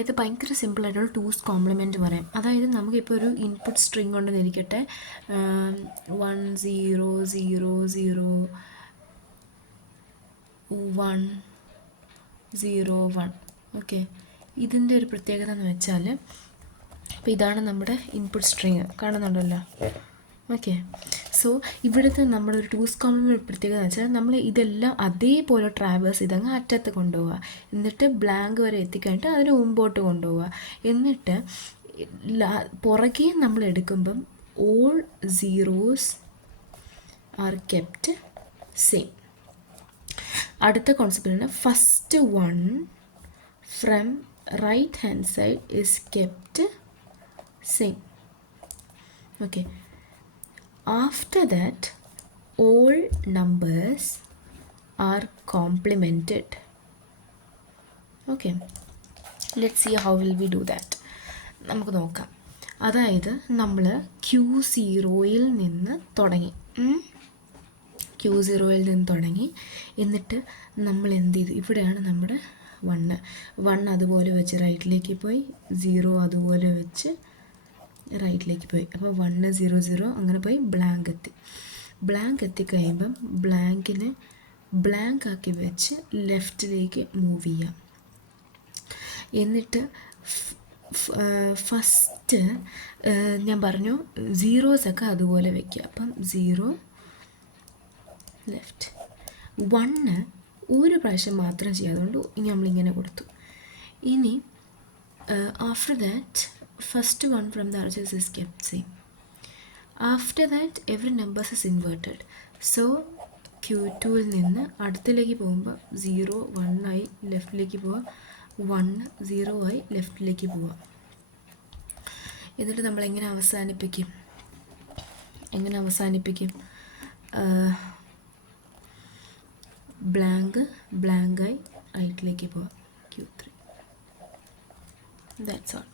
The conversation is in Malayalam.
ഇത് ഭയങ്കര സിമ്പിളായിട്ടുള്ള ടൂസ് കോംപ്ലിമെൻറ്റ് പറയാം. അതായത് നമുക്കിപ്പോൾ ഒരു ഇൻപുട്ട് സ്ട്രിങ് ഉണ്ടെന്ന് ഇരിക്കട്ടെ, 1000101. ഓക്കെ, ഇതിൻ്റെ ഒരു പ്രത്യേകത എന്ന് വെച്ചാൽ, അപ്പോൾ ഇതാണ് നമ്മുടെ ഇൻപുട്ട് സ്ട്രിങ്, കാണുന്നുണ്ടല്ലോ. ഓക്കെ, സോ ഇവിടുത്തെ നമ്മുടെ ഒരു ടൂസ് കോംപ്ലിമെൻറ്റ് പ്രത്യേകത എന്ന് വെച്ചാൽ നമ്മൾ ഇതെല്ലാം അതേപോലെ ട്രാവേഴ്സ് ചെയ്തങ്ങ് അറ്റത്ത് കൊണ്ടുപോവുക, എന്നിട്ട് ബ്ലാങ്ക് വരെ എത്തിക്കഴിഞ്ഞിട്ട് അതിന് മുമ്പോട്ട് കൊണ്ടുപോവുക. എന്നിട്ട് പുറകെ നമ്മൾ എടുക്കുമ്പം all zeros are kept same. അടുത്ത കോൺസെപ്റ്റാണ് first one from right hand side is kept same. Okay, after that all numbers are complemented. Okay, let's see how will we do that. നമുക്ക് നോക്കാം. അതായത് നമ്മൾ Q0യിൽ നിന്ന് തുടങ്ങി, Q0യിൽ നിന്ന് തുടങ്ങി, എന്നിട്ട് നമ്മൾ എന്ത് ചെയ്തു, ഇവിടെയാണ് നമ്മുടെ 1 അതുപോലെ വെച്ച് റൈറ്റിലേക്ക് പോയി, 0 അതുപോലെ വെച്ച് റൈറ്റിലേക്ക് പോയി. അപ്പോൾ 1 0 0 അങ്ങനെ പോയി ബ്ലാങ്ക് എത്തിക്കഴിയുമ്പം ബ്ലാങ്കിനെ ബ്ലാങ്ക് ആക്കി വെച്ച് ലെഫ്റ്റിലേക്ക് മൂവ് ചെയ്യാം. എന്നിട്ട് ഫസ്റ്റ് ഞാൻ പറഞ്ഞു സീറോസൊക്കെ അതുപോലെ വയ്ക്കുക. അപ്പം 0 ലെഫ്റ്റ്, 1 ഒരു പ്രാവശ്യം മാത്രം ചെയ്യുക, അതുകൊണ്ട് നമ്മളിങ്ങനെ കൊടുത്തു. ഇനി after that first one from the RHS is kept same. After that every numbers is inverted. So Q2ൽ നിന്ന് അടുത്തിലേക്ക് പോകുമ്പോൾ 0 1 ആയി ലെഫ്റ്റിലേക്ക് പോവുക, 1 0 ആയി ലെഫ്റ്റിലേക്ക് പോവുക. എന്നിട്ട് നമ്മൾ എങ്ങനെ അവസാനിപ്പിക്കും? ബ്ലാങ്കായി റൈറ്റിലേക്ക് പോവുക, Q3. That's all.